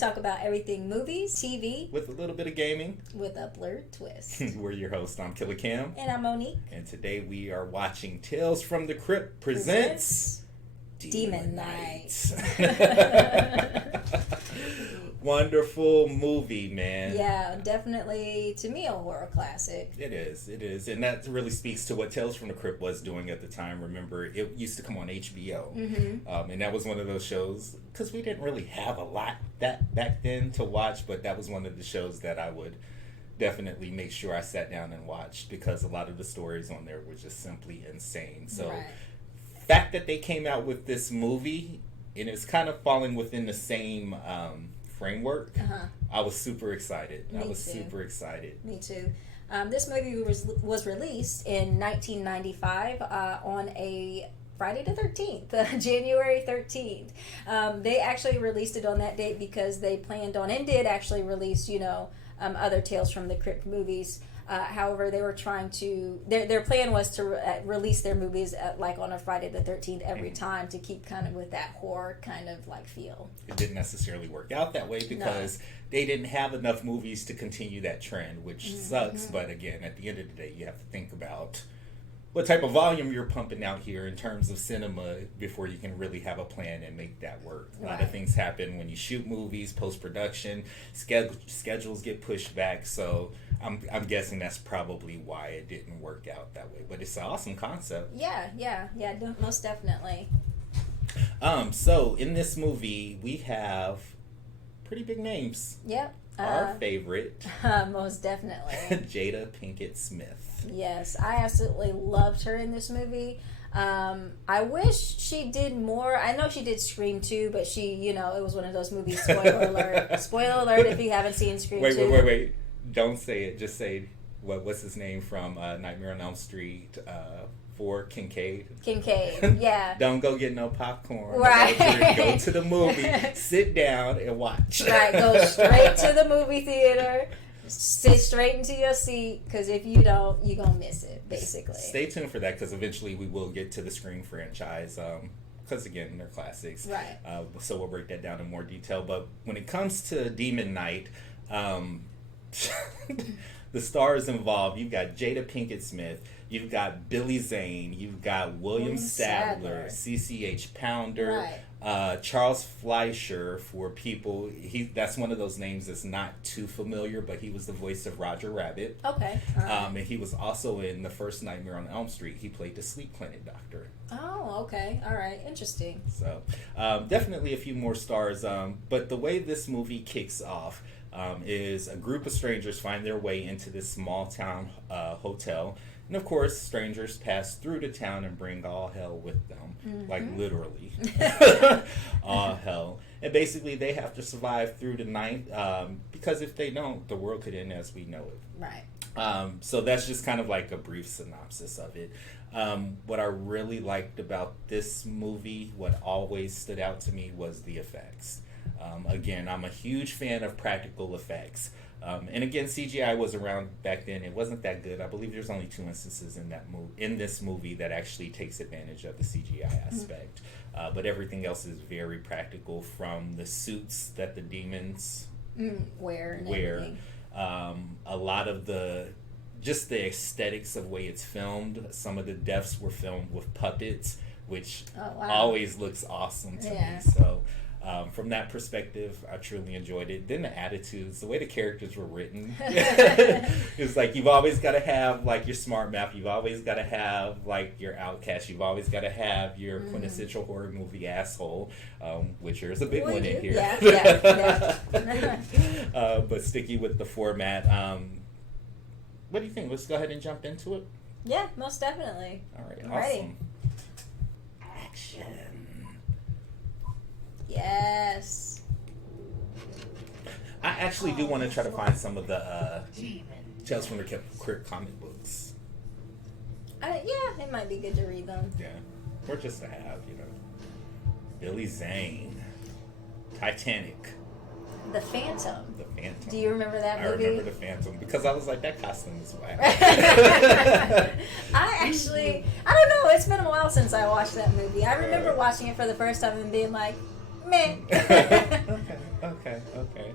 talk about everything movies, TV, with a little bit of gaming, with a Blerd twist. We're your hosts. I'm Killer Cam. And I'm Monique. And today we are watching Tales from the Crypt presents Demon Night. Wonderful movie, man. Yeah, definitely, to me, a horror classic. It is. And that really speaks to what Tales from the Crypt was doing at the time. Remember, it used to come on HBO. Mm-hmm. And that was one of those shows, because we didn't really have a lot that back then to watch, but that was one of the shows that I would definitely make sure I sat down and watched, because a lot of the stories on there were just simply insane. So, fact that they came out with this movie, and it's kind of falling within the same framework, I was super excited. Super excited. Me too. This movie was released in 1995 on a Friday the 13th, January 13th. They actually released it on that date because they planned on, and did actually release, other Tales from the Crypt movies. However, they were trying to, their plan was to release their movies on a Friday the 13th every time, to keep kind of with that horror kind of feel. It didn't necessarily work out that way because they didn't have enough movies to continue that trend, which sucks. But again, at the end of the day, you have to think about what type of volume you're pumping out here in terms of cinema before you can really have a plan and make that work. A lot of things happen when you shoot movies, post-production, schedules get pushed back, so I'm guessing that's probably why it didn't work out that way. But it's an awesome concept. Yeah, most definitely. So in this movie, we have pretty big names. Yep. Our favorite. Most definitely. Jada Pinkett-Smith. Yes, I absolutely loved her in this movie. I wish she did more. I know she did Scream 2, but she, it was one of those movies, spoiler alert. Spoiler alert if you haven't seen Scream 2. Wait. Don't say it. Just say, what's his name from Nightmare on Elm Street? For Kincaid, yeah. Don't go get no popcorn. Right. Go to the movie, sit down and watch. Right, go straight to the movie theater, sit straight into your seat, because if you don't, you're going to miss it, basically. Stay tuned for that, because eventually we will get to the Scream franchise, because again, they're classics. Right. So we'll break that down in more detail. But when it comes to Demon Night, the stars involved, you've got Jada Pinkett-Smith, you've got Billy Zane, you've got William Sadler, CCH Pounder, Charles Fleischer, for people, that's one of those names that's not too familiar, but he was the voice of Roger Rabbit. Okay. And he was also in the first Nightmare on Elm Street. He played the sleep clinic doctor. Oh, okay. All right. Interesting. So, definitely a few more stars. But the way this movie kicks off is a group of strangers find their way into this small town hotel. And of course, strangers pass through the town and bring all hell with them. Like literally. All hell. And basically they have to survive through the night, because if they don't, the world could end as we know it. Right. So that's just kind of like a brief synopsis of it. What I really liked about this movie, what always stood out to me, was the effects. Again, I'm a huge fan of practical effects. And again, CGI was around back then. It wasn't that good. I believe there's only 2 instances in this movie that actually takes advantage of the CGI aspect. But everything else is very practical, from the suits that the demons wear. A lot of the aesthetics of the way it's filmed. Some of the deaths were filmed with puppets, which always looks awesome to me. So from that perspective, I truly enjoyed it. Then the attitudes, the way the characters were written, it's like you've always got to have like your smart mouth, you've always got to have like your outcast, you've always got to have your quintessential horror movie asshole, which there's a big one in here. Yeah. But sticky with the format. What do you think? Let's go ahead and jump into it. Yeah, most definitely. All right, I'm awesome. ready. Action. Yes. I actually do want to try to find some of the Tales from the Crypt comic books. Yeah, it might be good to read them. Yeah, or just to have, Billy Zane, Titanic. The Phantom. The Phantom. Do you remember that movie? I remember The Phantom because I was like, that costume is whack. I don't know, it's been a while since I watched that movie. I remember watching it for the first time and being like, meh. Okay.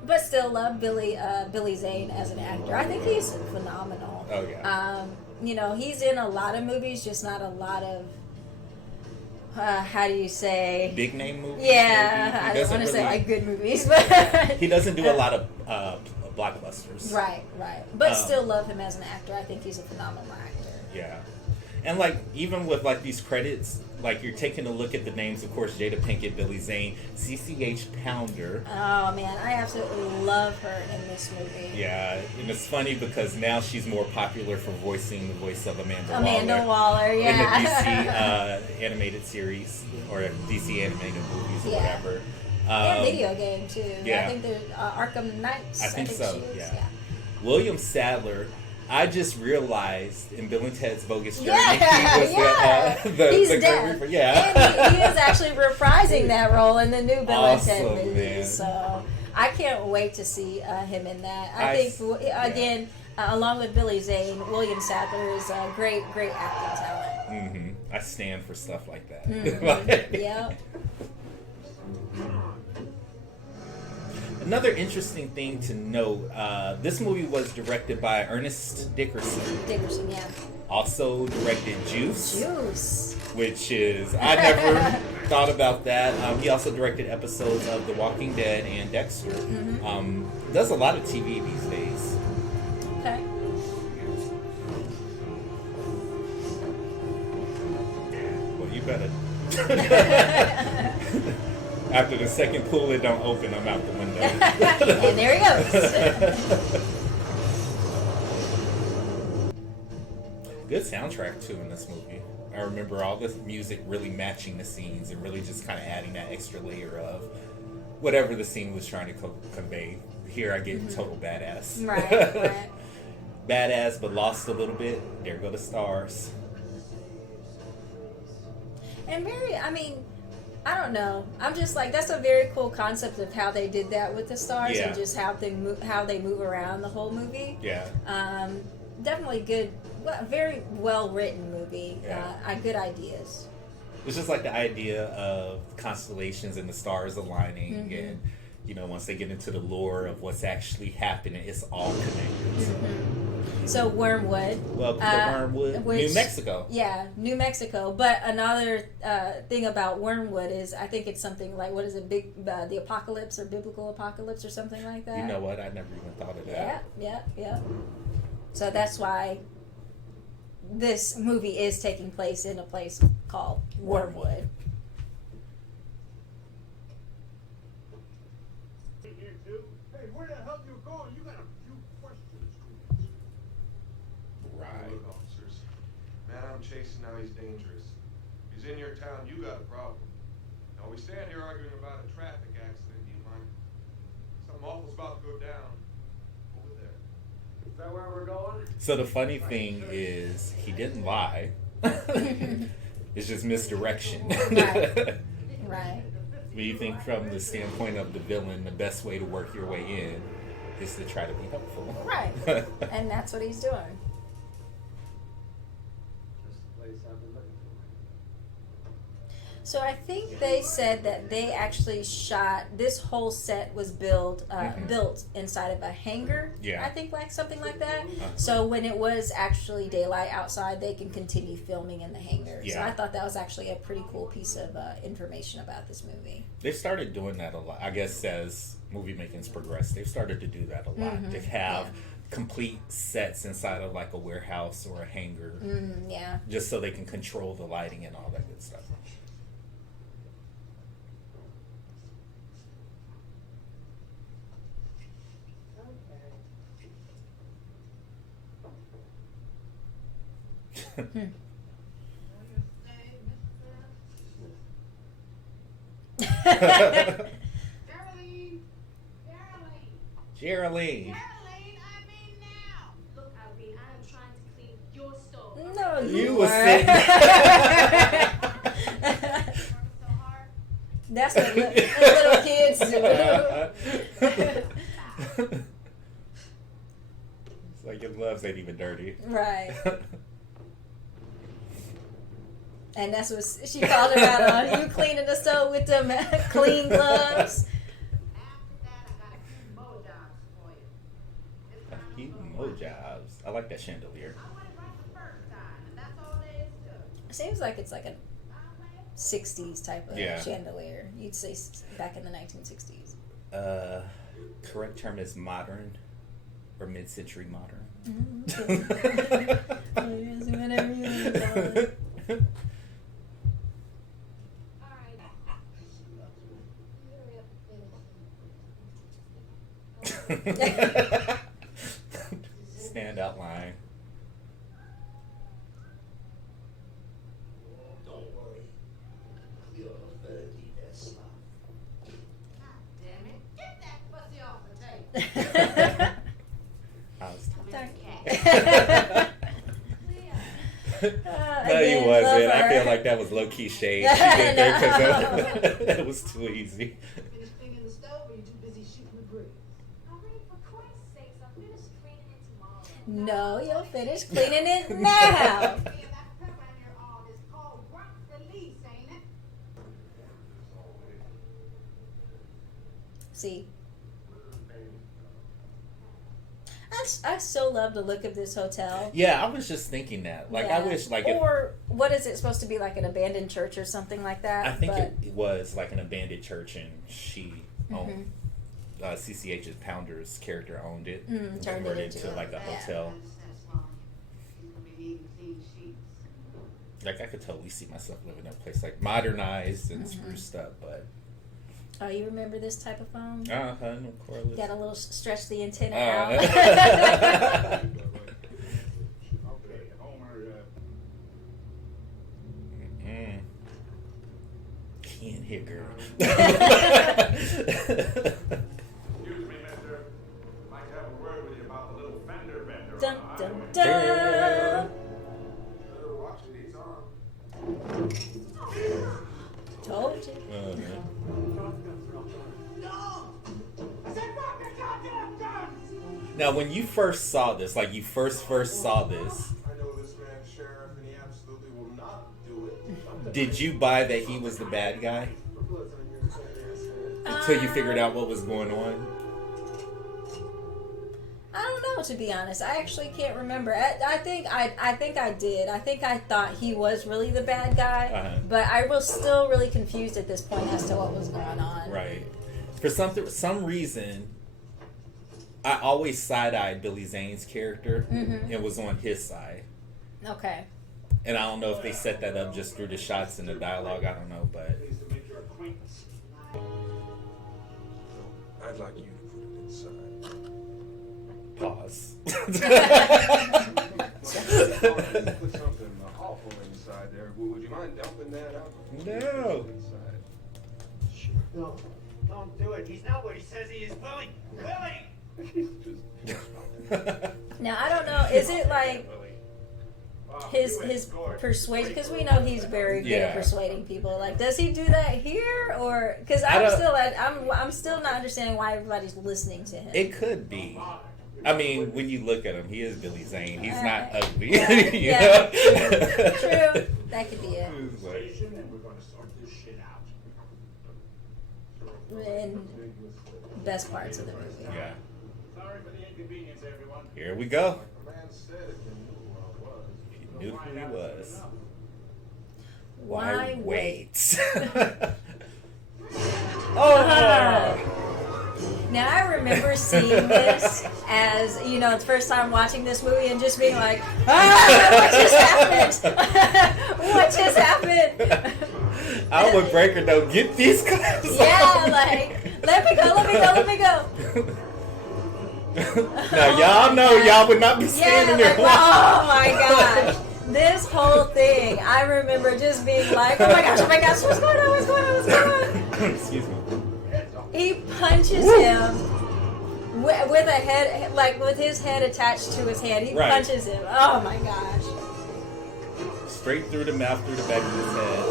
But still love Billy Zane as an actor. I think he's phenomenal. Oh yeah. He's in a lot of movies, just not a lot of how do you say, big name movies? Yeah, I don't want to say like good movies, but he doesn't do a lot of blockbusters. Right. But still love him as an actor. I think he's a phenomenal actor. Yeah. And like even with like these credits, like you're taking a look at the names, of course, Jada Pinkett, Billy Zane, CCH Pounder. Oh man, I absolutely love her in this movie. Yeah, and it's funny because now she's more popular for voicing the voice of Amanda Waller, yeah. In the DC animated series or DC animated movies or whatever. And video game too. Yeah. I think they're Arkham Knights. I think so. She is. Yeah. William Sadler. I just realized in Bill and Ted's Bogus Journey, he was the Grim Reaper. Yeah. And he is actually reprising that role in the new Bill and Ted movies. So I can't wait to see him in that. I think, again, along with Billy Zane, William Sadler is a great acting talent. Mm-hmm. I stand for stuff like that. Mm-hmm. Yeah. Another interesting thing to note, this movie was directed by Ernest Dickerson. Yeah. Also directed Juice. Which is, I never thought about that. He also directed episodes of The Walking Dead and Dexter. Mm-hmm. Does a lot of TV these days. Okay. Well, you better... After the second pool, it don't open, I'm out the window. And there he goes. Good soundtrack, too, in this movie. I remember all this music really matching the scenes and really just kind of adding that extra layer of whatever the scene was trying to convey. Here I get total badass. Right. Badass, but lost a little bit. There go the stars. And I don't know. I'm just like, that's a very cool concept of how they did that with the stars and just how they move around the whole movie. Yeah. Definitely good. Very well written movie. Yeah. Good ideas. It's just like the idea of constellations and the stars aligning, and once they get into the lore of what's actually happening, it's all connected. Mm-hmm. So Wormwood. Welcome to Wormwood, New Mexico. Yeah, New Mexico. But another thing about Wormwood is, I think it's something like, what is it, the apocalypse or biblical apocalypse or something like that. You know what? I never even thought of that. Yeah. So that's why this movie is taking place in a place called Wormwood. Hey, where the hell you going? You got a few questions to answer. Right. Look, officers. Man I'm chasing now, he's dangerous. He's in your town, you got a problem. Now we stand here arguing about a traffic accident, do you mind? Something awful's about to go down. Over there. Is that where we're going? So the funny thing is, he didn't lie. It's just misdirection. Right. When you think from the standpoint of the villain, the best way to work your way in is to try to be helpful. Right. And that's what he's doing. Just the place I've been looking for. So I think they said that they actually shot, this whole set was built inside of a hangar. Yeah. I think like something like that. So when it was actually daylight outside, they can continue filming in the hangar. Yeah. So I thought that was actually a pretty cool piece of information about this movie. They've started doing that a lot. I guess as movie making's progressed, they've started to do that a lot. Mm-hmm. They have complete sets inside of like a warehouse or a hangar. Yeah. Just so they can control the lighting and all that good stuff. Geraldine. I mean now. Look, Irene, I am trying to clean your stove. No, You were were sitting. So hard. That's what little kids do. It's like your gloves ain't even dirty. Right. And that's what she called her out on. You cleaning the stove with them clean gloves. A few more jobs. I like that chandelier. Seems like it's like a 60s type of chandelier. You'd say back in the 1960s. Correct term is modern or mid-century modern. Whatever you want to call it. Standout line. Don't worry. You're gonna eat that slop. God damn it. Get that pussy off the table. I was no, he wasn't. I feel like that was low-key shade. She did that because that was too easy. Finish cleaning the stove or you too busy shooting the breeze? Irene, for Christ's sakes, I'll finish cleaning it tomorrow. No, you'll finish cleaning it now. That pepper in your arm is called work release, ain't it? See, I so love the look of this hotel. Yeah, I was just thinking that. Like, I wish, like, or what is it supposed to be, like an abandoned church or something like that? I think it was like an abandoned church, and she owned CCH's Pounder's character owned it, turned it into like a hotel. Like, I could totally see myself living in a place like modernized and spruced up, but. Oh, you remember this type of phone? No cordless. Got a little stretch the antenna out. Can't hear, girl. Excuse me, mister. I'd like to have a word with you about the little fender bender. Dun, dun, dun. Better watch it, he's on. Told you. Now, when you first saw this, like you first saw this, I know this man's sheriff and he absolutely will not do it. did you buy that he was the bad guy? Until you figured out what was going on? I don't know, to be honest. I actually can't remember. I think I did. I think I thought he was really the bad guy, but I was still really confused at this point as to what was going on. Right. For some reason, I always side-eyed Billy Zane's character and was on his side. Okay. And I don't know if they set that up just through the shots and the dialogue. I don't know, but I'd like you to put it inside. pause. Put something awful inside there. Would you mind dumping that out? No. Inside. No, don't do it. He's not what he says he is. Willie! Willie! Now, I don't know. Is it like his persuasion? Because we know he's very good at persuading people. Like, does he do that here, or because I'm still not understanding why everybody's listening to him. It could be. I mean, when you look at him, he is Billy Zane. He's not ugly. Yeah, true. That could be it. And we're going to sort this shit out. And best parts of the movie. Yeah. Sorry for the inconvenience, everyone. Here we go. The man said if you knew who I was. He knew who he was. Why wait? Now, I remember seeing this as, the first time watching this movie and just being like, what just happened? What just happened? I would break her though. Get these clothes Yeah, like, let me go. Now, y'all know y'all would not be standing there. Oh my gosh. This whole thing, I remember just being like, oh my gosh, what's going on? Excuse me. He punches him with a head, like with his head attached to his hand. He punches him. Oh my gosh. Straight through the mouth, through the back of his head.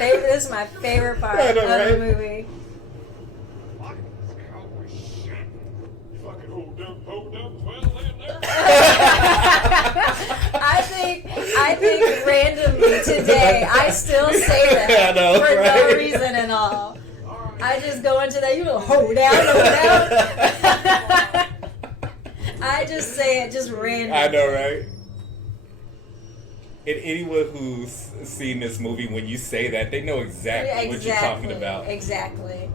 This is my favorite part of the movie. Fucking cowboy shit. You fucking who think randomly today, I still say that for no reason at all. I just go into that, hold down. I just say it just randomly. I know, right? And anyone who's seen this movie, when you say that, they know exactly what you're talking about. Exactly.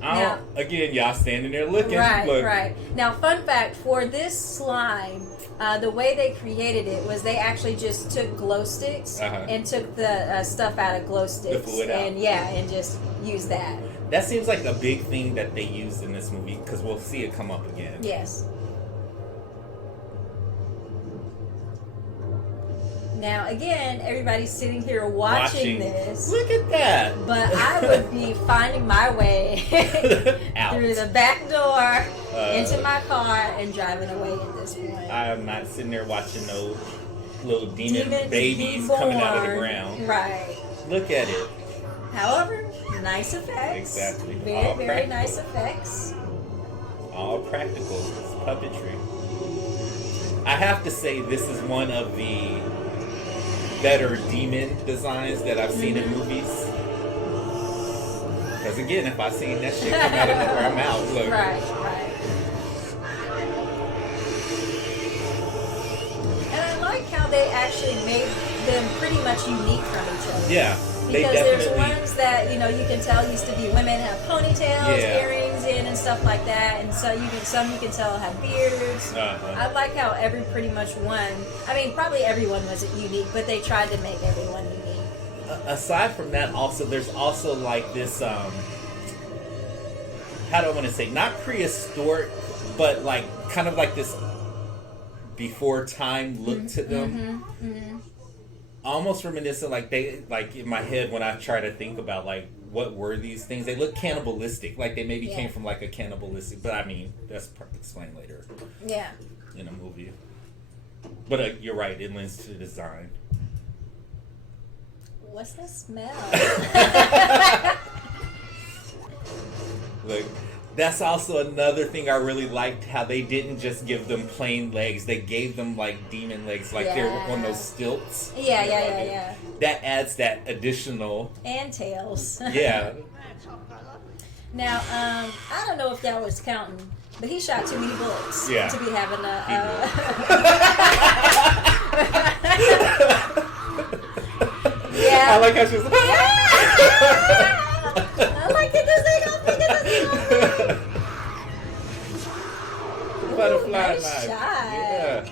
Now, again, y'all standing there looking. Right. Now, fun fact, for this slime, the way they created it was they actually just took glow sticks and took the stuff out of glow sticks. The fluid out. And just used that. That seems like a big thing that they used in this movie, because we'll see it come up again. Yes. Now, again, everybody's sitting here watching this. Look at that. But I would be finding my way through the back door into my car and driving away at this point. I am not sitting there watching no little demon babies coming out of the ground. Right. Look at it. However, nice effects. Exactly. Very nice effects. All practical. It's puppetry. I have to say, this is one of the better demon designs that I've seen in movies. Because again, if I seen that shit come out of nowhere, I'm out. Look. Right. And I like how they actually made them pretty much unique from each other. Yeah. Because there's ones that, you can tell used to be women have ponytails, earrings in and stuff like that, and so some you can tell have beards. I like how every pretty much one, probably everyone was unique, but they tried to make everyone unique. Aside from that, also there's also like this, how do I want to say, not prehistoric, but like kind of like this before time look to them. Almost reminiscent, like in my head when I try to think about like what were these things, they look cannibalistic, like they maybe came from like a cannibalistic, but that's explained later in a movie. But you're right, it lends to the design. What's that smell? Like, that's also another thing I really liked, how they didn't just give them plain legs. They gave them, like, demon legs, like they're on those stilts. Yeah. That adds that additional... And tails. Yeah. Now, I don't know if y'all was counting, but he shot too many bullets to be having a... I like how she's like... I'm like, get this thing off. Butterfly nice knife. Shot. Yeah.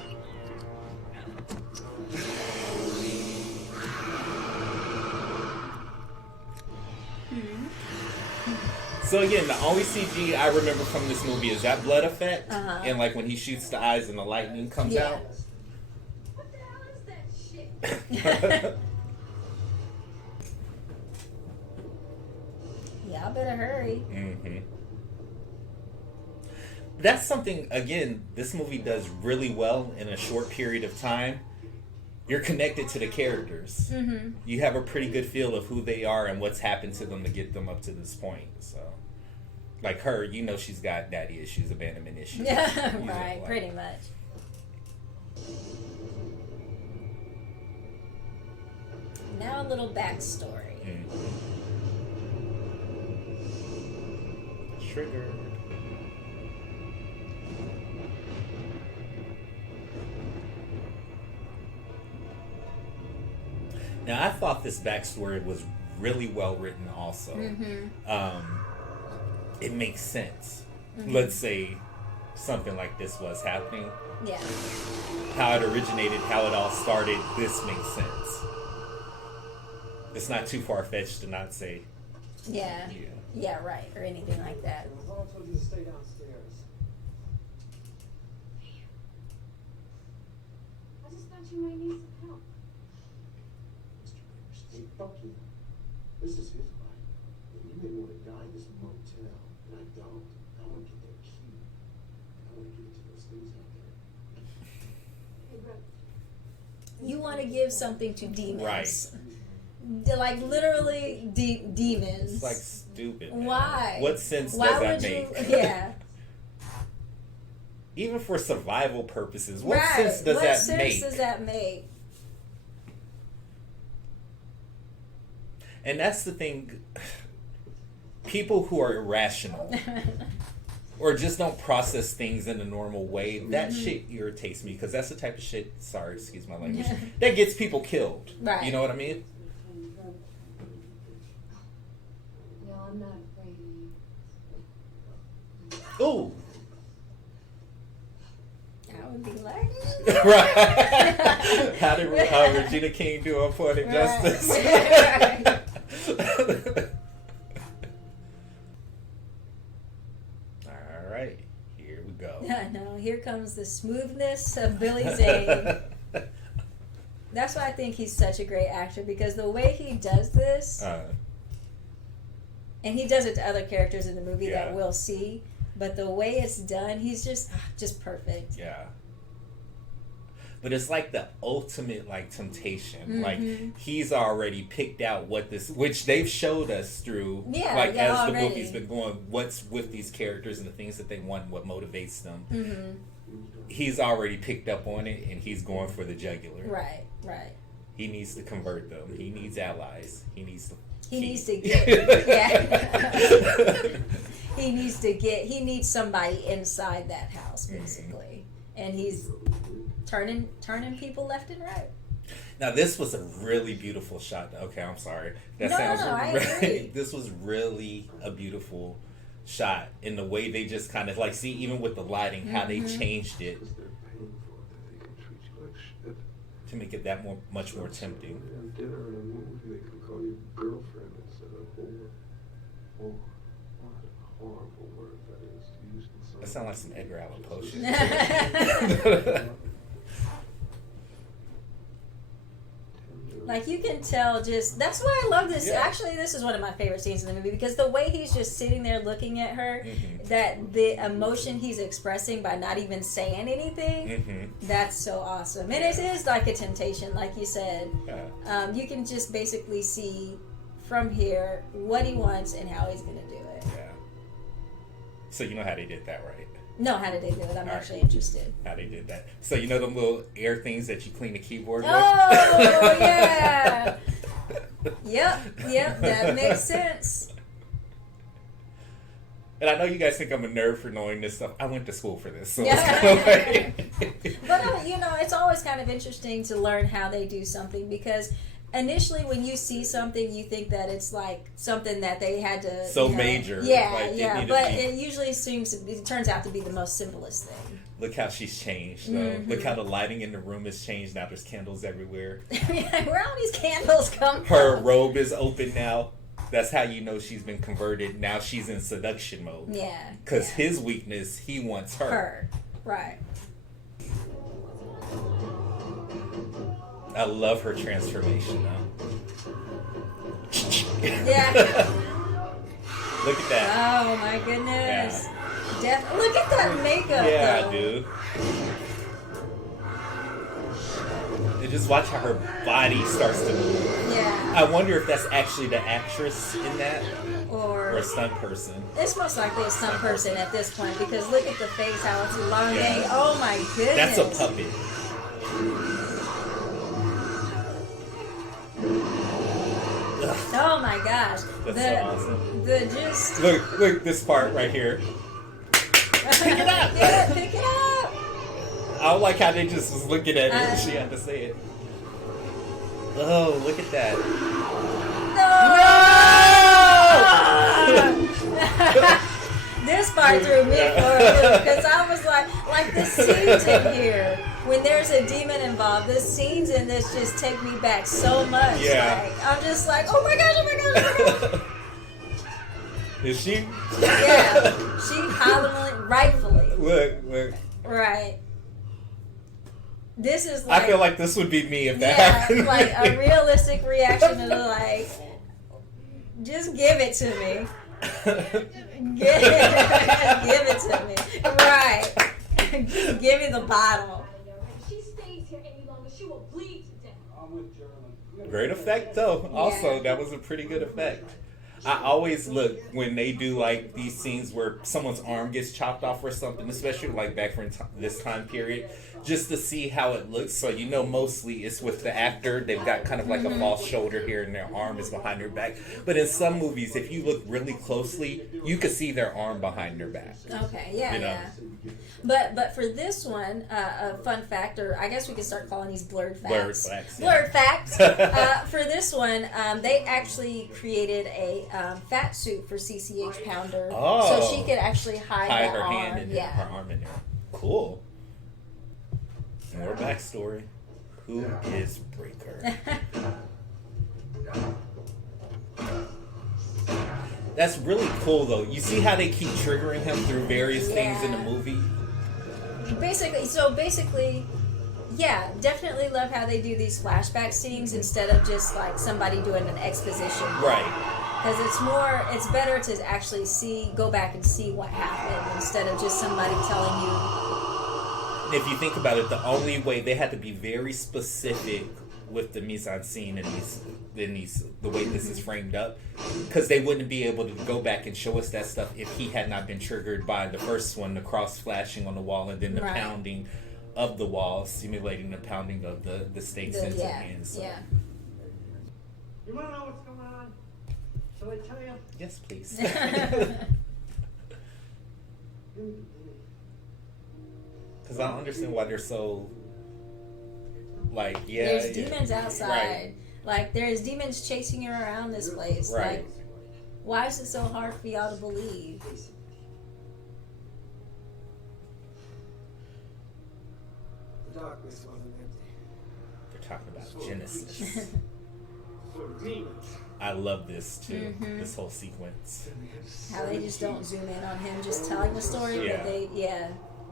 So again, the only CG I remember from this movie is that blood effect, and like when he shoots the eyes and the lightning comes out. What the hell is that shit? Y'all better hurry. That's something, again, this movie does really well in a short period of time. You're connected to the characters. You have a pretty good feel of who they are and what's happened to them to get them up to this point. So, like her, she's got daddy issues, abandonment issues. Right, pretty much. Now a little backstory. Trigger. Now, I thought this backstory was really well written also. It makes sense. Let's say something like this was happening. Yeah. How it originated, how it all started, this makes sense. It's not too far-fetched to not say. Yeah, right, or anything like that. I told you to stay downstairs. I just thought you might need some help. Hey, fuck you. This is his body. And you may want to die in this motel. And I don't. I want to get that key. I want to give it to those things out there. Hey, bro. You want to give something to demons. Right. Like literally demons. It's like stupid. Man. Why? What sense Why does would that make? Yeah. even for survival purposes, what right. sense does what that sense make? does that make? And that's the thing. People who are irrational or just don't process things in a normal way, that shit irritates me, because that's the type of shit, sorry, excuse my language, that gets people killed. Right. You know what I mean? No, I'm not afraid of you. Ooh. I would be like, Right. How did Regina King do on Poetic Justice? Right. All right, here we go. No, here comes the smoothness of Billy Zane. That's why I think he's such a great actor, because the way he does this, and he does it to other characters in the movie that we'll see, but the way it's done, he's just perfect. Yeah. But it's like the ultimate like temptation. Like he's already picked out what this, which they've showed us through, as the movie's been going, what's with these characters and the things that they want, what motivates them. He's already picked up on it, and he's going for the jugular. Right. He needs to convert them. He needs allies. He needs to get he needs somebody inside that house, basically. And he's turning people left and right. Now this was a really beautiful shot. Okay, I'm sorry. I agree. This was really a beautiful shot in the way they just kind of like, see, even with the lighting, how they changed it to make it that much more tempting. Dinner in a movie, they could call you girlfriend instead of whore. Oh, what a horrible word that is to use in some. That sounds like some Edgar Allan Poe shit. Like, you can tell that's why I love this. Yeah. Actually, this is one of my favorite scenes in the movie, because the way he's just sitting there looking at her, that the emotion he's expressing by not even saying anything, that's so awesome. And it is like a temptation, like you said. Yeah. You can just basically see from here what he wants and how he's going to do it. Yeah. So you know how they did that, right? No, how did they do it? I'm actually interested. How they did that. So you know them little air things that you clean the keyboard with? Oh, yeah. Yep, that makes sense. And I know you guys think I'm a nerd for knowing this stuff. I went to school for this. So yeah. it's kind of like... But, it's always kind of interesting to learn how they do something, because initially when you see something, you think that it's like something that they had to major. But it usually it turns out to be the most simplest thing. Look how she's changed, though. Look how the lighting in the room has changed. Now there's candles everywhere. Where all these candles come from? Her robe is open now. That's how you know she's been converted. Now she's in seduction mode. Yeah. Because his weakness, he wants her. Right. I love her transformation now. Yeah. Look at that. Oh my goodness. Yeah. Look at that makeup. Yeah, though. dude. And just watch how her body starts to move. Yeah. I wonder if that's actually the actress in that, or a stunt person. It's most likely a stunt person at this point, because look at the face, how it's elongated. Yeah. Oh my goodness. That's a puppet. Oh my gosh. That's so awesome. Look this part right here. Pick it up! Yeah, pick it up! I don't like how they just was looking at it and she had to say it. Oh, look at that. No! This part threw me for a loop, because I was like the scenes in here, when there's a demon involved, the scenes in this just take me back so much. Yeah. Like, I'm just like, oh my gosh. Is she? Yeah. She rightfully. Look. Right. This is like... I feel like this would be me if that happened. Like a realistic reaction to like, just give it to me. Give it to me. Right. Just give me the bottle. If she stays here any longer, she will bleed to death. I'm with German. Great effect, though. Also, that was a pretty good effect. I always look when they do like these scenes where someone's arm gets chopped off or something, especially like back from this time period, just to see how it looks. So you know, mostly it's with the actor. They've got kind of like a false shoulder here, and their arm is behind their back. But in some movies, if you look really closely, you could see their arm behind their back. Okay, yeah, you know? yeah. But for this one, a fun fact, or I guess we could start calling these blurred facts. Blurred facts. For this one, they actually created a fat suit for CCH Pounder, so she could actually hide her arm. hand in there, her arm in there. Cool. More backstory. Who is Breaker? That's really cool, though. You see how they keep triggering him through various things in the movie? Basically, yeah, definitely love how they do these flashback scenes instead of just like somebody doing an exposition. Right. Because it's better to actually go back and see what happened instead of just somebody telling you. If you think about it, the only way they had to be very specific with the mise-en-scene and the way this is framed up, because they wouldn't be able to go back and show us that stuff if he had not been triggered by the first one, the cross flashing on the wall, and then the pounding of the wall, simulating the pounding of the stakes into the hands. So. Yeah. You want to know what's going on? Shall I tell you? Yes, please. Because I don't understand why they're so, like, there's demons outside. Right. Like, there's demons chasing you around this place. Right. Like, why is it so hard for y'all to believe? The darkness wasn't empty. They're talking about Genesis. For demons. I love this, too. This whole sequence. How they just don't zoom in on him just telling the story, but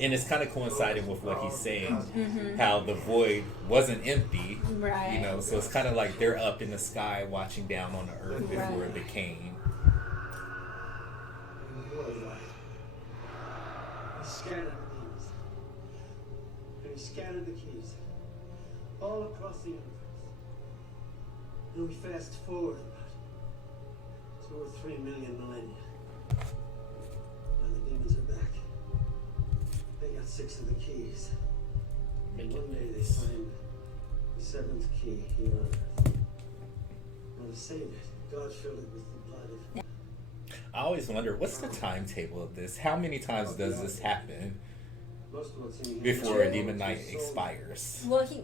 and it's kind of coinciding with what he's saying, how the void wasn't empty, right? You know, so it's kind of like they're up in the sky watching down on the earth before it became. He scattered the keys. And he scattered the keys all across the universe. And we fast forward about 2 or 3 million millennia. Now the demons are back. They got 6 of the keys. And one day they find the 7th key here on Earth. Now to save it, God filled it with the blood of... I always wonder, what's the timetable of this? How many times does this happen before a Demon Knight expires? Well, he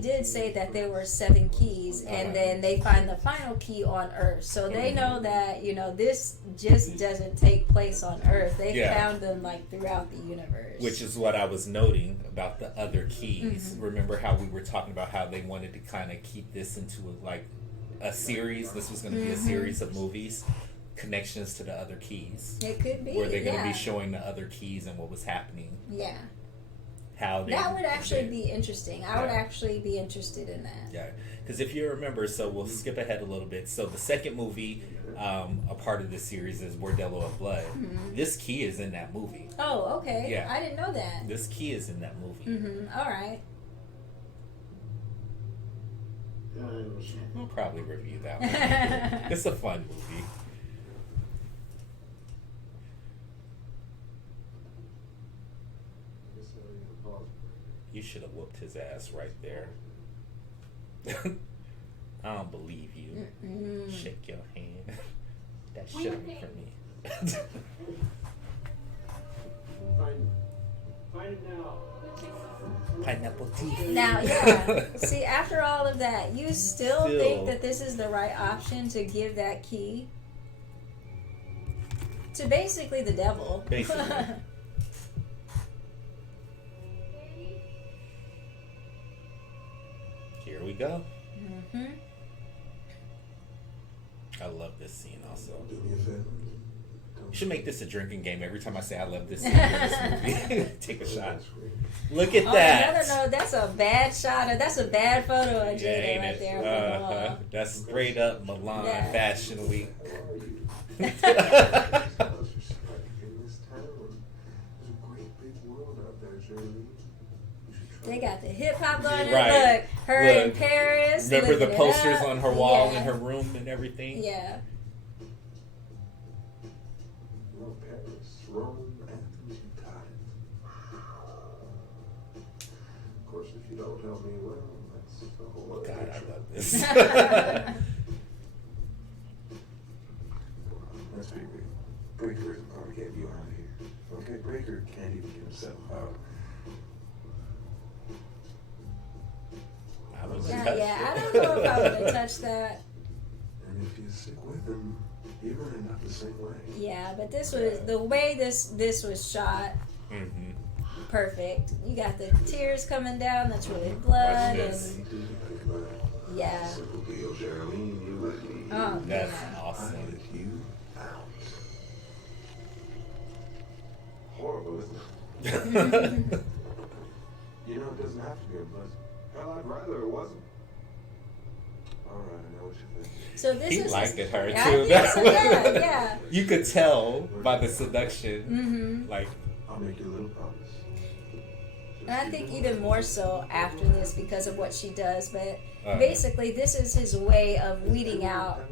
did say that there were 7 keys, and then they find the final key on Earth. So they know that, you know, this just doesn't take place on Earth. They found them, like, throughout the universe. Which is what I was noting about the other keys. Remember how we were talking about how they wanted to kind of keep this into, a series? This was going to be a series of movies. Connections to the other keys. It could be. Where they're going to be showing the other keys and what was happening. Yeah. How that would actually be interesting. I would actually be interested in that. Yeah. Because if you remember, so we'll skip ahead a little bit. So the second movie, a part of this series is Bordello of Blood. This key is in that movie. Oh, okay. Yeah. I didn't know that. This key is in that movie. All right. We'll probably review that one. It's a fun movie. You should have whooped his ass right there. I don't believe you. Shake your hand. That shouldn't be for me. Find it now. Pineapple teeth. Now, yeah. See, after all of that, you still think that this is the right option to give that key to basically the devil. Basically. Here we go. I love this scene also. You should make this a drinking game. Every time I say I love this scene in this movie, take a shot. Look at that. No, that's a bad shot. That's a bad photo of Jada right there. That's straight up Milan Fashion Week. They got the hip hop going. Right. Look, her in Paris. Remember the posters on her wall in her room and everything? Yeah. Rome and tide. Of course, if you don't help me well, that's a whole other God, I picture. love this. Let's be real. Breaker isn't gonna get you out of here. Okay, Breaker can't even get himself out. I was I don't know if I would have touched that. And if you stick with him, you're gonna end up the same way. Yeah, but this was the way this was shot. Mm-hmm. Perfect. You got the tears coming down. That's really blood and yeah. Simple deal, Geraldine. You let me. Oh, That's yeah. I awesome. let you out. Horrible, isn't it? You know, it doesn't have to be unpleasant. Hell, I'd rather it wasn't. All right, I know what you think. So this He is liked her I too. think so, yeah. You could tell by the seduction. Mm-hmm. Like, I'll make you a little promise. And I think even more so after this because of what she does. But basically, this is his way of weeding out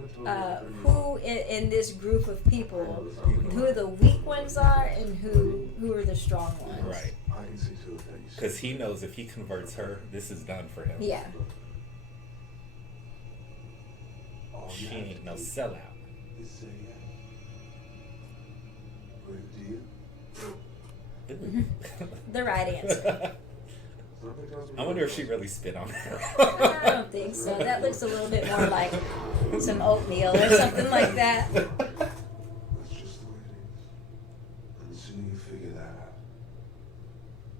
who in this group of people, who the weak ones are and who are the strong ones. right. I can see to it that you Because he knows if he converts her, this is done for him. Yeah. all She you have ain't to no do sellout. is say yes. Great deal. The right answer. Something tells me I wonder if she really spit on her. I don't think so. That looks a little bit more like some oatmeal or something like that. that's just the way it is. And the sooner you figure that out,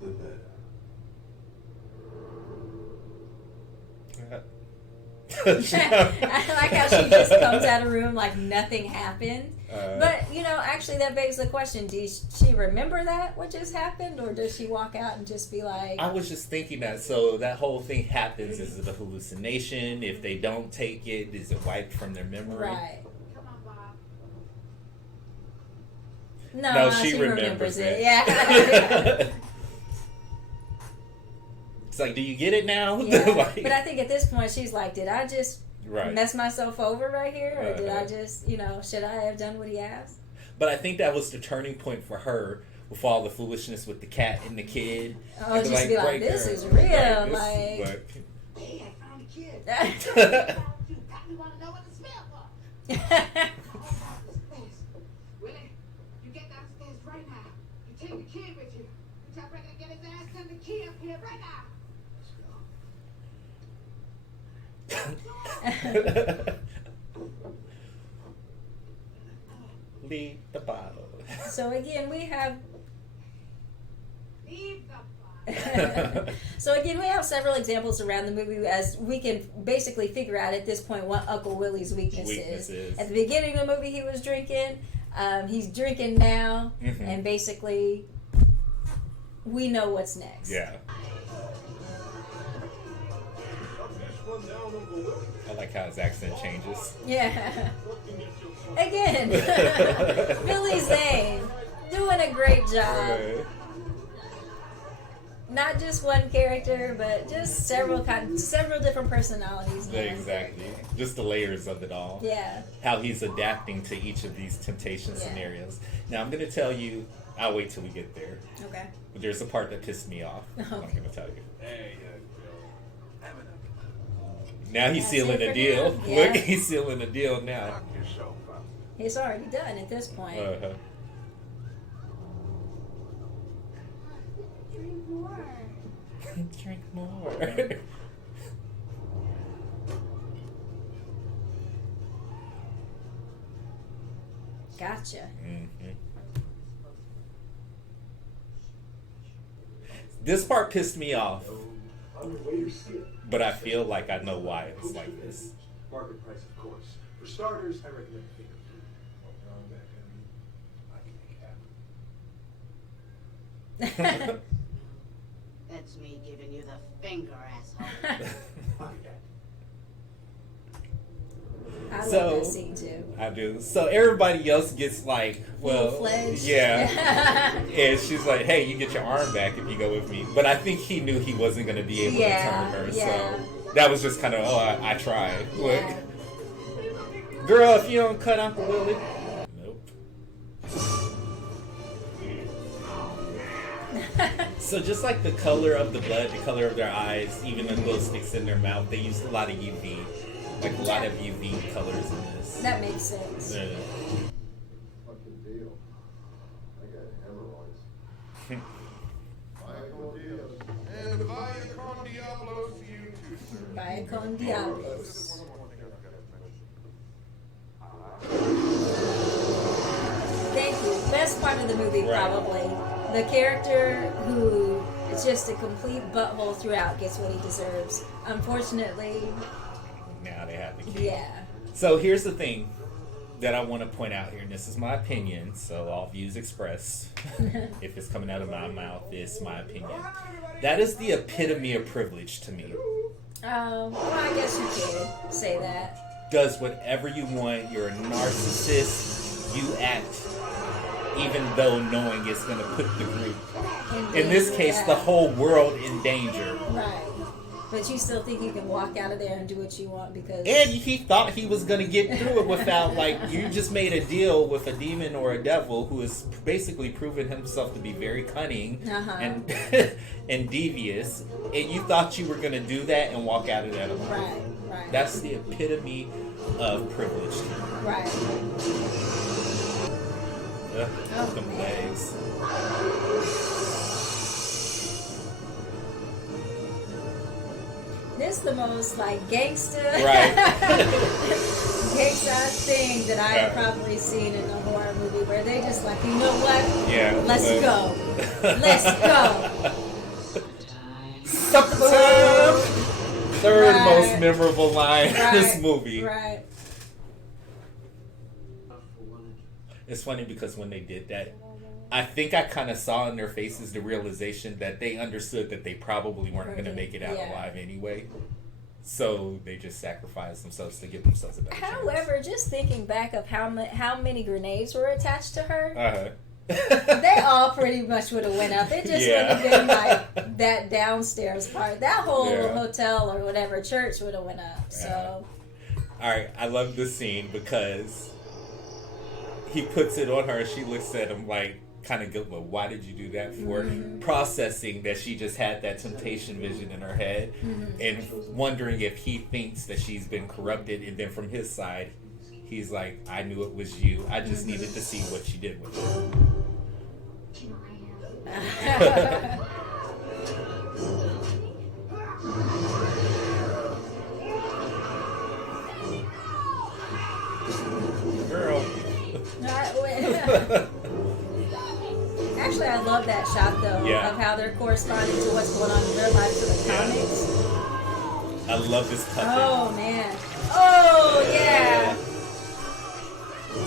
the better. I like how she just comes out of room like nothing happened. But, actually that begs the question, does she remember that, what just happened? Or does she walk out and just be like... I was just thinking that. So that whole thing happens. Is it a hallucination? If they don't take it, is it wiped from their memory? Right. Come on, Bob. No, she remembers it. Yeah. It's like, do you get it now? Yeah. Like, But I think at this point she's like, did I just right. mess myself over right here? Or did I Uh-huh. just, should I have done what he asked? But I think that was the turning point for her with all the foolishness with the cat and the kid. Oh, And just be like, right this there, is real. right, this Like, is Hey, I found a kid. like... You probably want to know what the smell was. Willie, you get downstairs right now. You take the kid with you. You tell Brenda to get his ass and the key up here right now. Leave the bottle. So again, we have... Leave the bottle. So again, we have several examples around the movie as we can basically figure out at this point what Uncle Willie's weakness is. At the beginning of the movie, he was drinking. He's drinking now, Mhm. and basically, we know what's next. Yeah. I like how his accent changes. Yeah. Again, Billy Zane doing a great job. Right. Not just one character, but just several different personalities. Yeah, exactly. Just the layers of it all. Yeah. How he's adapting to each of these temptation scenarios. Now, I'm going to tell you, I'll wait till we get there. Okay. But there's a part that pissed me off. I'm going to tell you. Hey, Now he's That's sealing it a for deal. him? Yeah. Look, he's sealing a deal now. knock yourself out. It's already done at this point. Uh-huh. Drink more. Drink more. Gotcha. Mhm. This part pissed me off, On your way to see it. but I feel like I know why it's like this. Market price, of course. For starters, I recommend finger food. On that, I can make happen. That's me giving you the finger, asshole. Pocket that. I love So- that scene too. I do. So everybody else gets like, well, Full-fledged. yeah. And she's like, hey, you get your arm back if you go with me. But I think he knew he wasn't going to be able to turn her. Yeah. So that was just kind of, I tried. Look. Yeah. Girl, if you don't cut Uncle Willie. Nope. So just like the color of the blood, the color of their eyes, even the glow sticks in their mouth, they used a lot of UV. Like a lot of UV colors in this. That makes sense. Yeah. Fucking deal. I got hemorrhoids. Michael Diaz. And vaya con diablos to you too, sir. Vaya con diablos. There's one more thing I forgot to mention. Thank you. Best part of the movie, Right. probably. The character who is just a complete butthole throughout gets what he deserves. Unfortunately, Now they have the kid. yeah. So here's the thing that I want to point out here, and this is my opinion, so all views expressed, if it's coming out of my mouth, it's my opinion. That is the epitome of privilege to me. Well, I guess you could say that. Does whatever you want, you're a narcissist, you act even though knowing it's going to put the group, in this case, the whole world in danger. Right. But you still think you can walk out of there and do what you want because... And he thought he was going to get through it without, like, you just made a deal with a demon or a devil who has basically proven himself to be very cunning and and devious, and you thought you were going to do that and walk out of that alone. Right, right. That's the epitome of privilege. Right. Them legs. This is the most, like, gangsta... Right. gangsta thing that I have probably seen in a horror movie where they just like, you know what? Yeah. Let's go. Let's go. Supper time! Third Right. most memorable line in this movie. Right. It's funny because when they did that, I think I kind of saw in their faces the realization that they understood that they probably weren't going to make it out alive anyway. So they just sacrificed themselves to give themselves a better chance. However, just thinking back of how many grenades were attached to her, Uh-huh. they all pretty much would have went up. It just would have been like that downstairs part. That whole hotel or whatever church would have went up. So. All right, I love this scene because he puts it on her and she looks at him like kind of guilt, but why did you do that for? Processing that she just had that temptation vision in her head and wondering if he thinks that she's been corrupted, and then from his side he's like, I knew it was you, I just needed to see what you did with it. Girl. Actually, I love that shot though of how they're corresponding to what's going on in real life to the comics. I love this puppet. Oh man. Oh yeah.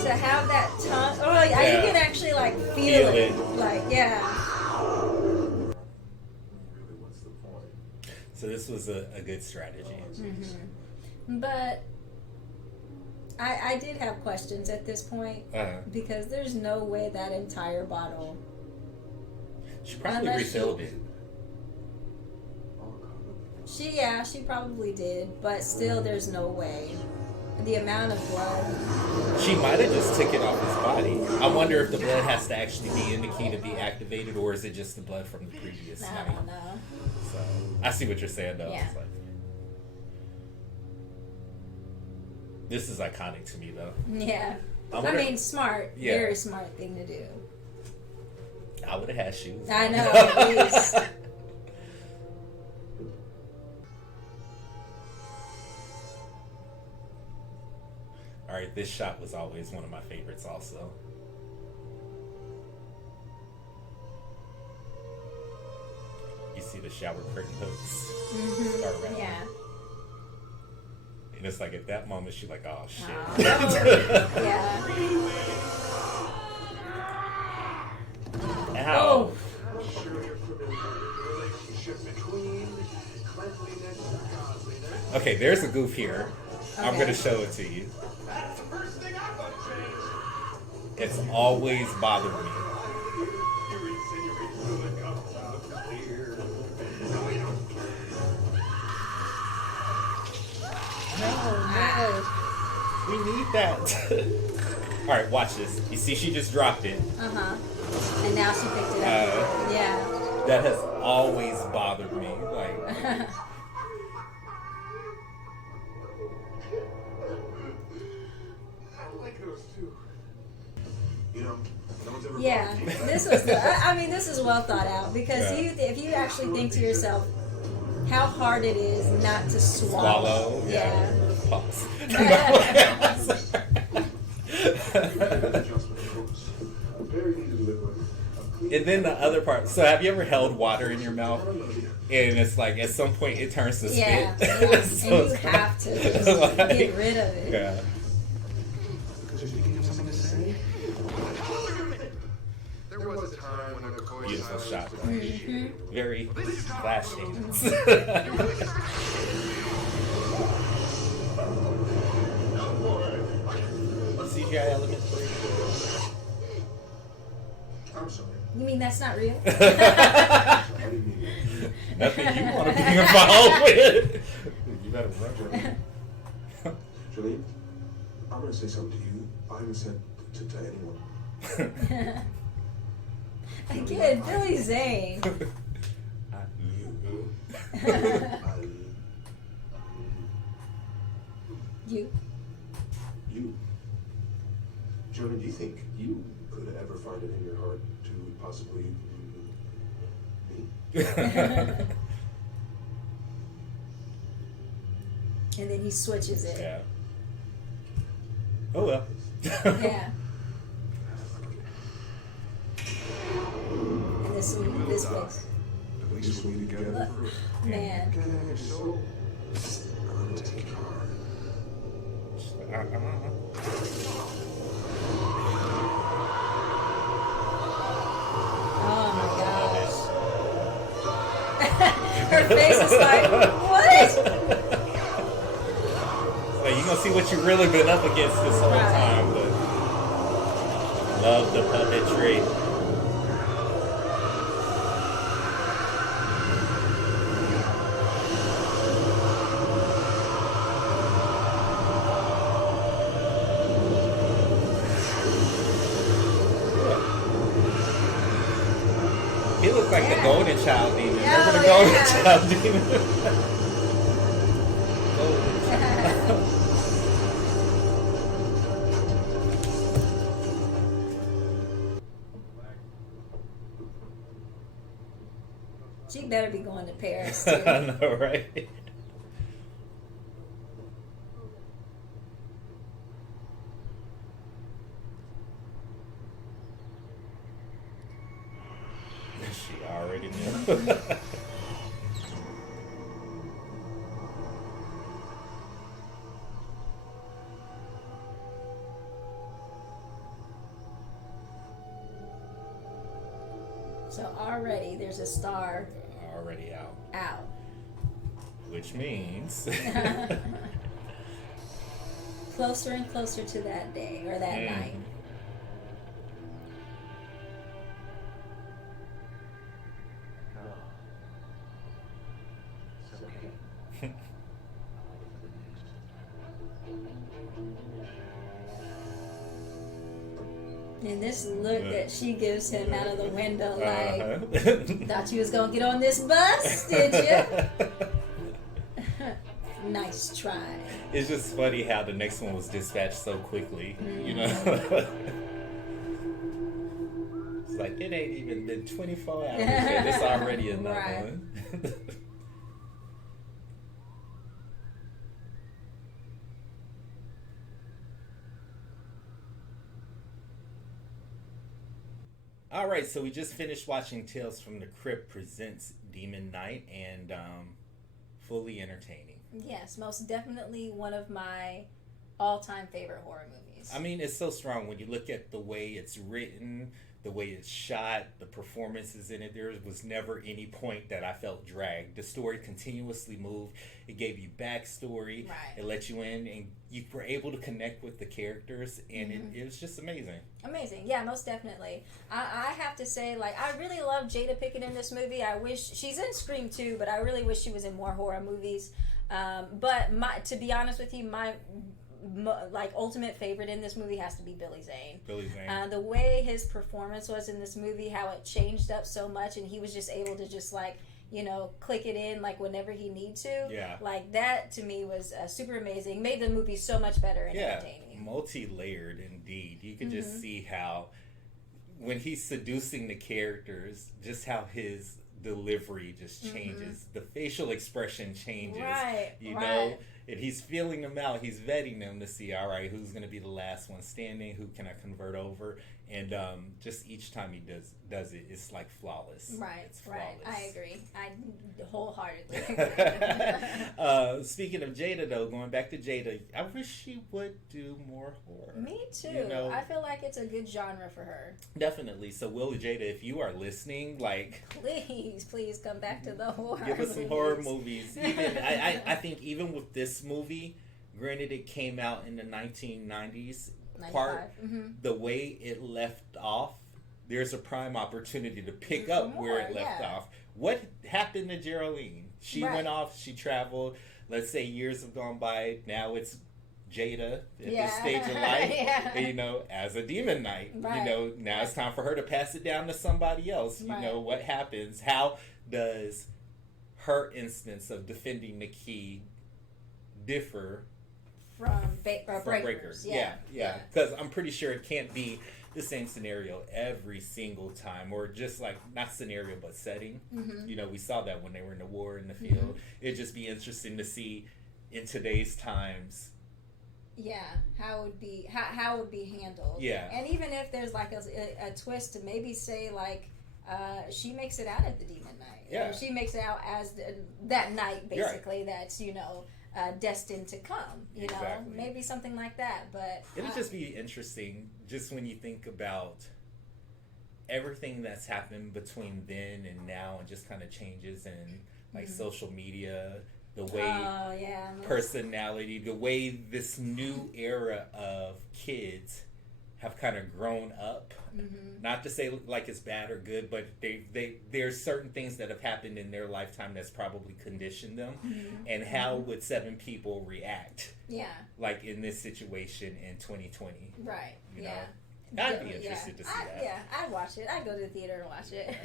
To have that tongue. Oh yeah, you can actually like feel it. Like So this was a good strategy. But I did have questions at this point because there's no way that entire bottle. She probably refilled it. She probably did, but still there's no way. The amount of blood. She might have just took it off his body. I wonder if the blood has to actually be in the key to be activated, or is it just the blood from the previous night? I don't know. So I see what you're saying though. Yeah. It's like, this is iconic to me though. Yeah. I mean, smart. Yeah. Very smart thing to do. I would have had shoes. I know, at least. Alright, this shot was always one of my favorites also. You see the shower curtain hooks start rattling. Yeah. And it's like at that moment she's like, oh shit. Yeah. Ow. Oh. Okay, there's a goof here. Okay. I'm gonna show it to you. It's always bothered me. No. We need that. Alright, watch this. You see she just dropped it. And now she picked it up. Yeah. That has always bothered me. Like, I like those too. You know, no one's ever Yeah, this was. I mean, this is well thought out because if you actually think to yourself how hard it is not to swallow. Yeah. Pause. Very easy to live with. And then the other part. So, have you ever held water in your mouth? And it's like at some point it turns to spit. Yeah. So and you have to just like, get rid of it. Yeah. Because you're thinking of something to say? There was a time when a coy Beautiful shot. silence was appreciated. Very flash dance. CGI element 3. I'm sorry. You mean that's not real? I didn't mean it. Nothing you want to be involved with. You better run. Jolene, I'm going to say something to you. I haven't said to anyone. Again, Billy Zane. You. You. Jolene, do you think you could ever find it in your heart to possibly me? And then he switches it. Yeah. Oh well. Yeah. And this place. At least we together. Look, man. Okay, so I'm gonna take your heart. Oh my gosh. Her face is like, what? So you're gonna see what you've really been up against this whole time, but love the puppetry. He looks like the golden child demon. Remember the golden child demon? Golden child. She better be going to Paris too. I know, right? She already knew. So already there's a star Already out. out. Which means Closer and closer to that day or that night. And this look that she gives him out of the window, like, thought you was gonna get on this bus, did you? Nice try. It's just funny how the next one was dispatched so quickly, you know? It's like, it ain't even been 24 hours yet. It's already another Right. one. All right, so we just finished watching Tales from the Crypt presents Demon Knight, and fully entertaining. Yes, most definitely one of my all-time favorite horror movies. I mean, it's so strong when you look at the way it's written, the way it's shot, the performances in it. There was never any point that I felt dragged. The story continuously moved. It gave you backstory. Right. It let you in, and you were able to connect with the characters, and it was just amazing. Amazing. Yeah, most definitely. I have to say, like, I really love Jada Pinkett in this movie. I wish she's in Scream too, but I really wish she was in more horror movies. But to be honest with you, like ultimate favorite in this movie has to be Billy Zane. Billy Zane. The way his performance was in this movie, how it changed up so much, and he was just able to just like, you know, click it in like whenever he need to. Yeah. Like that to me was super amazing. Made the movie so much better and entertaining. Multi-layered indeed. You could just see how when he's seducing the characters, just how his delivery just changes. The facial expression changes. Right. You know, and he's feeling them out. He's vetting them to see, all right, who's going to be the last one standing? Who can I convert over? And just each time he does it, it's like flawless. Right. It's flawless. I agree. I wholeheartedly agree. Speaking of Jada, though, going back to Jada, I wish she would do more horror. Me too. You know? I feel like it's a good genre for her. Definitely. So, Will Jada, if you are listening, like, please come back to the horror. Give us some horror movies. Even I think even with this movie, granted it came out in the 1990s, the way it left off, there's a prime opportunity to pick up where it left off. What happened to Geraldine? She went off, she traveled, let's say years have gone by, now it's Jada at this stage of life, and, you know, as a demon knight, you know, now it's time for her to pass it down to somebody else. You know, what happens? How does her instance of defending the key differ from Breakers? Yeah. Because I'm pretty sure it can't be the same scenario every single time, or just like not scenario but setting. You know, we saw that when they were in the war in the field. It'd just be interesting to see in today's times. How it would be handled. And even if there's like a twist to maybe say like she makes it out of the demon night. Or she makes it out as that night basically that's, you know, destined to come, you know, maybe something like that. But it'll just be interesting just when you think about everything that's happened between then and now, and just kind of changes in like social media, the way personality, the way this new era of kids have kind of grown up. Not to say like it's bad or good, but there's certain things that have happened in their lifetime that's probably conditioned them. And how would 7 people react? Like in this situation in 2020. You know? I'd be interested to see that. I'd watch it. I'd go to the theater and watch it.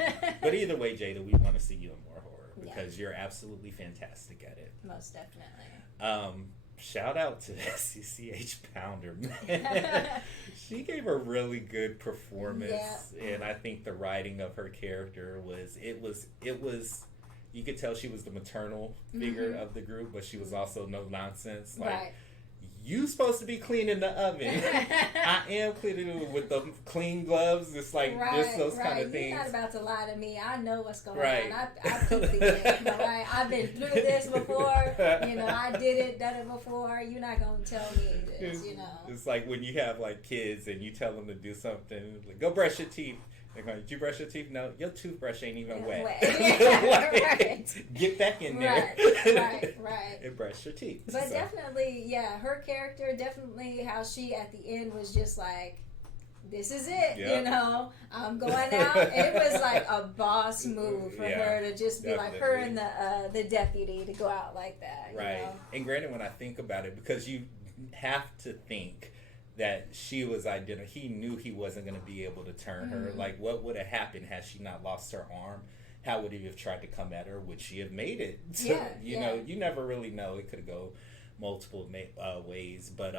But either way, Jada, we want to see you in more horror because you're absolutely fantastic at it. Most definitely. Shout out to CCH Pounder, man. She gave a really good performance, and I think the writing of her character was you could tell she was the maternal figure of the group, but she was also no nonsense. Like, you supposed to be cleaning the oven. I am cleaning it with the clean gloves. It's like just those kind of things. You're not about to lie to me. I know what's going on. I peeped it. I've been through this before. You know, I done it before. You're not gonna tell me this. You know, it's like when you have like kids and you tell them to do something, like go brush your teeth. They're going, did you brush your teeth? No, your toothbrush ain't even wet. Get back in there. Right. And brush your teeth. But definitely, her character, definitely how she at the end was just like, this is it, you know, I'm going out. It was like a boss move for her to just be like her and the deputy to go out like that. You know? And granted, when I think about it, because you have to think that she was he knew he wasn't going to be able to turn her. Like, what would have happened had she not lost her arm? How would he have tried to come at her? Would she have made it? You know, you never really know. It could go multiple ways. But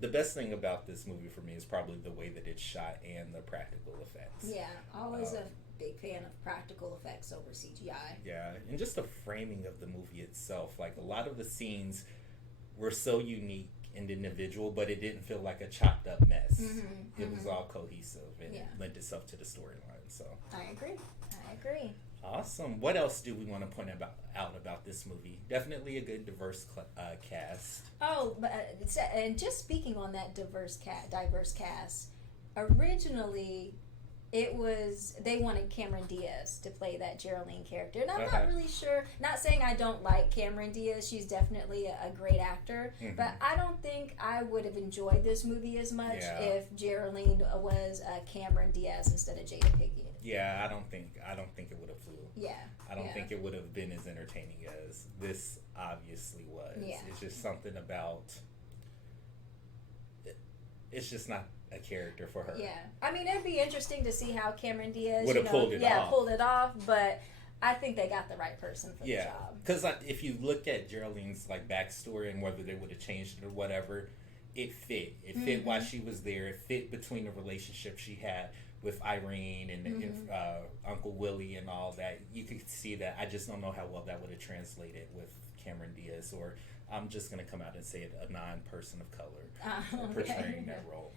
the best thing about this movie for me is probably the way that it's shot and the practical effects. Always a big fan of practical effects over CGI. And just the framing of the movie itself. Like, a lot of the scenes were so unique and individual, but it didn't feel like a chopped up mess. It was all cohesive and it lent itself to the storyline. So I agree. Awesome. What else do we want to point out about this movie? Definitely a good diverse cast. And just speaking on that diverse cast, originally they wanted Cameron Diaz to play that Geraldine character. And I'm not really sure, not saying I don't like Cameron Diaz, she's definitely a great actor, but I don't think I would have enjoyed this movie as much if Geraldine was Cameron Diaz instead of Jada Pinkett. I don't think it would have flew. I don't think it would have been as entertaining as this obviously was. It's just something about it's just not a character for her. Yeah, I mean, it'd be interesting to see how Cameron Diaz would have pulled it off. pulled it off, but I think they got the right person for the job. Because if you look at Geraldine's like backstory and whether they would have changed it or whatever, it fit. It fit while she was there. It fit between the relationship she had with Irene and Uncle Willie and all that. You could see that. I just don't know how well that would have translated with Cameron Diaz, or I'm just going to come out and say it, a non-person of color portraying that role.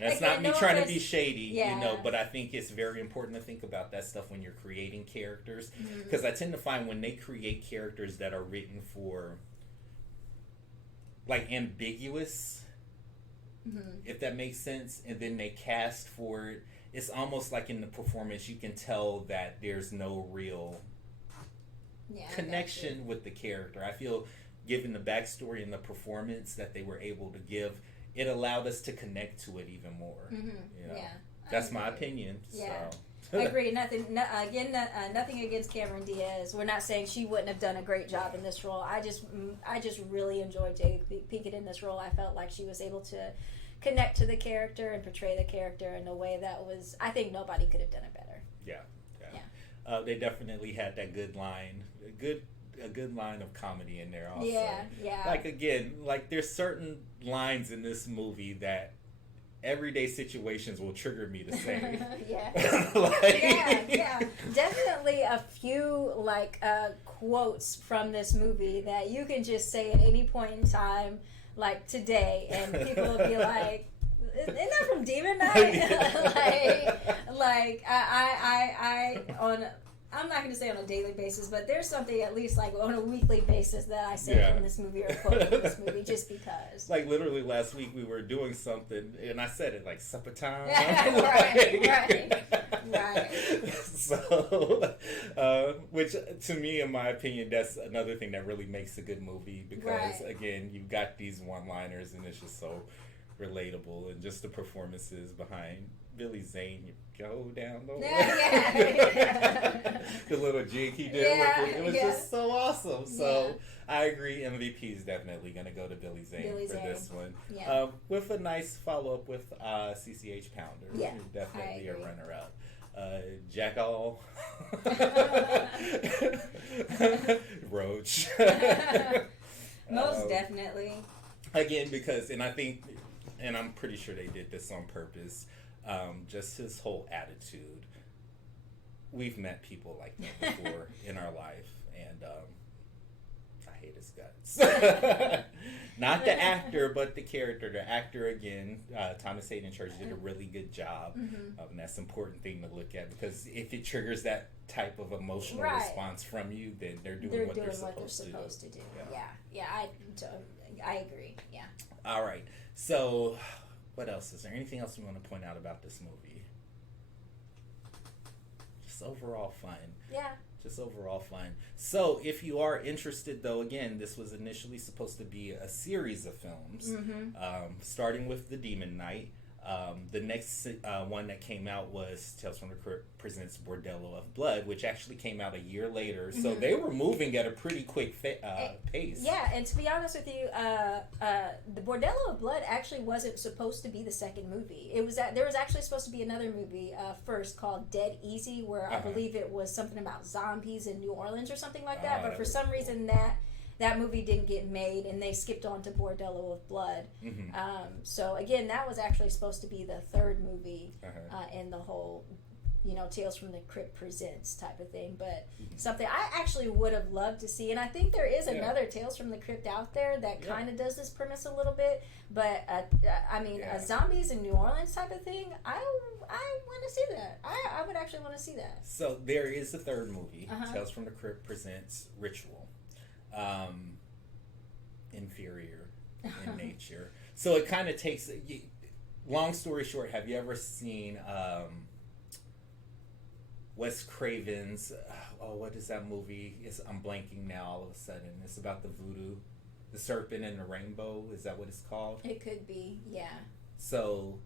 That's not me trying to be shady, you know, but I think it's very important to think about that stuff when you're creating characters, because I tend to find when they create characters that are written for like ambiguous, if that makes sense, and then they cast for it, it's almost like in the performance you can tell that there's no real connection with the character. I feel given the backstory and the performance that they were able to give, it allowed us to connect to it even more. You know? That's my opinion. So. I agree. Nothing against Cameron Diaz. We're not saying she wouldn't have done a great job in this role. I just really enjoyed Jada Pinkett in this role. I felt like she was able to connect to the character and portray the character in a way that was, I think nobody could have done it better. They definitely had that good line, a good line of comedy in there also. Like again, like there's certain lines in this movie that everyday situations will trigger me to say. Definitely a few like quotes from this movie that you can just say at any point in time, like today, and people will be like, "Isn't that from Demon Knight?" I'm not going to say on a daily basis, but there's something at least like on a weekly basis that I say from this movie or quote from this movie just because. Like literally last week we were doing something and I said it like supper time. Right. So, which to me, in my opinion, that's another thing that really makes a good movie because again, you've got these one-liners and it's just so relatable, and just the performances behind Billy Zane, you go down the the little jig he did with it was just so awesome. So I agree, MVP is definitely going to go to Billy Zane this one, with a nice follow-up with CCH Pounder. Definitely a runner-up. Jack All Roach. Most definitely. Again, because, and I think, and I'm pretty sure they did this on purpose, just his whole attitude. We've met people like that before in our life, and I hate his guts. Not the actor, but the character. The actor, again, Thomas Hayden Church did a really good job, and that's an important thing to look at, because if it triggers that type of emotional response from you, then they're doing what they're supposed to do. I agree. All right. So, what else? Is there anything else we want to point out about this movie? Just overall fun. Just overall fun. So, if you are interested, though, again, this was initially supposed to be a series of films, starting with The Demon Knight. The next one that came out was Tales from the Crypt presents Bordello of Blood, which actually came out a year later. So they were moving at a pretty quick pace. Yeah, and to be honest with you, the Bordello of Blood actually wasn't supposed to be the second movie. It was there was actually supposed to be another movie first called Dead Easy, where I believe it was something about zombies in New Orleans or something like that. But for some reason that movie didn't get made, and they skipped on to Bordello of Blood. So again, that was actually supposed to be the third movie in the whole, Tales from the Crypt presents type of thing. But something I actually would have loved to see, and I think there is another Tales from the Crypt out there that kind of does this premise a little bit. But a zombies in New Orleans type of thing, I want to see that. I would actually want to see that. So there is a third movie, Tales from the Crypt presents Ritual. Inferior in nature. So it kind of takes, long story short, have you ever seen Wes Craven's, what is that movie? I'm blanking now all of a sudden. It's about the voodoo, the serpent and the rainbow. Is that what it's called? It could be, yeah. So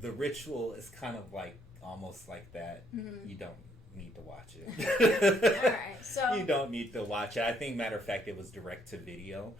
the Ritual is kind of like, almost like that. You don't need to watch it. Alright, so you don't need to watch it. I think, matter of fact, it was direct to video.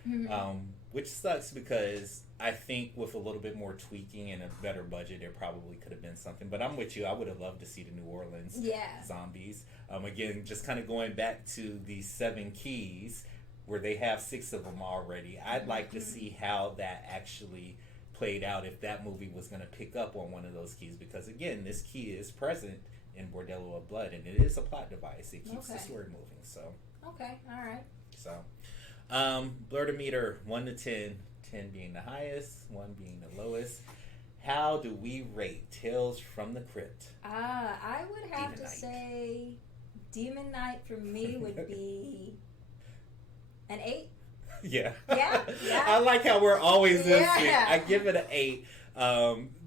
Which sucks because I think with a little bit more tweaking and a better budget, there probably could have been something. But I'm with you. I would have loved to see the New Orleans zombies. Again, just kind of going back to the 7 keys where they have 6 of them already. I'd like to see how that actually played out if that movie was going to pick up on one of those keys. Because, again, this key is present in Bordello of Blood, and it is a plot device. It keeps the story moving. So okay, all right. So, Blerdometer 1 to 10, 10 being the highest, 1 being the lowest. How do we rate Tales from the Crypt? I would have to say Demon Knight for me would be an 8. Yeah. Yeah. I like how we're always this. I give it an 8.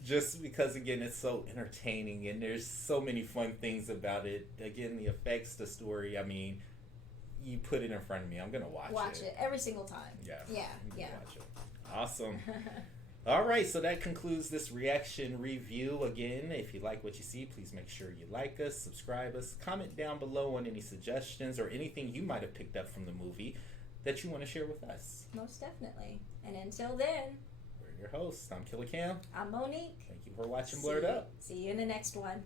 Just because, again, it's so entertaining and there's so many fun things about it. Again, the effects, the story, I mean, you put it in front of me, I'm going to watch it. Every single time. Yeah. Watch it. Awesome. All right, so that concludes this reaction review. Again, if you like what you see, please make sure you like us, subscribe us, comment down below on any suggestions or anything you might have picked up from the movie that you want to share with us. Most definitely. And until then, we're your hosts. I'm Killer Cam. I'm Monique. Thank you for watching Blerd Up. See you in the next one.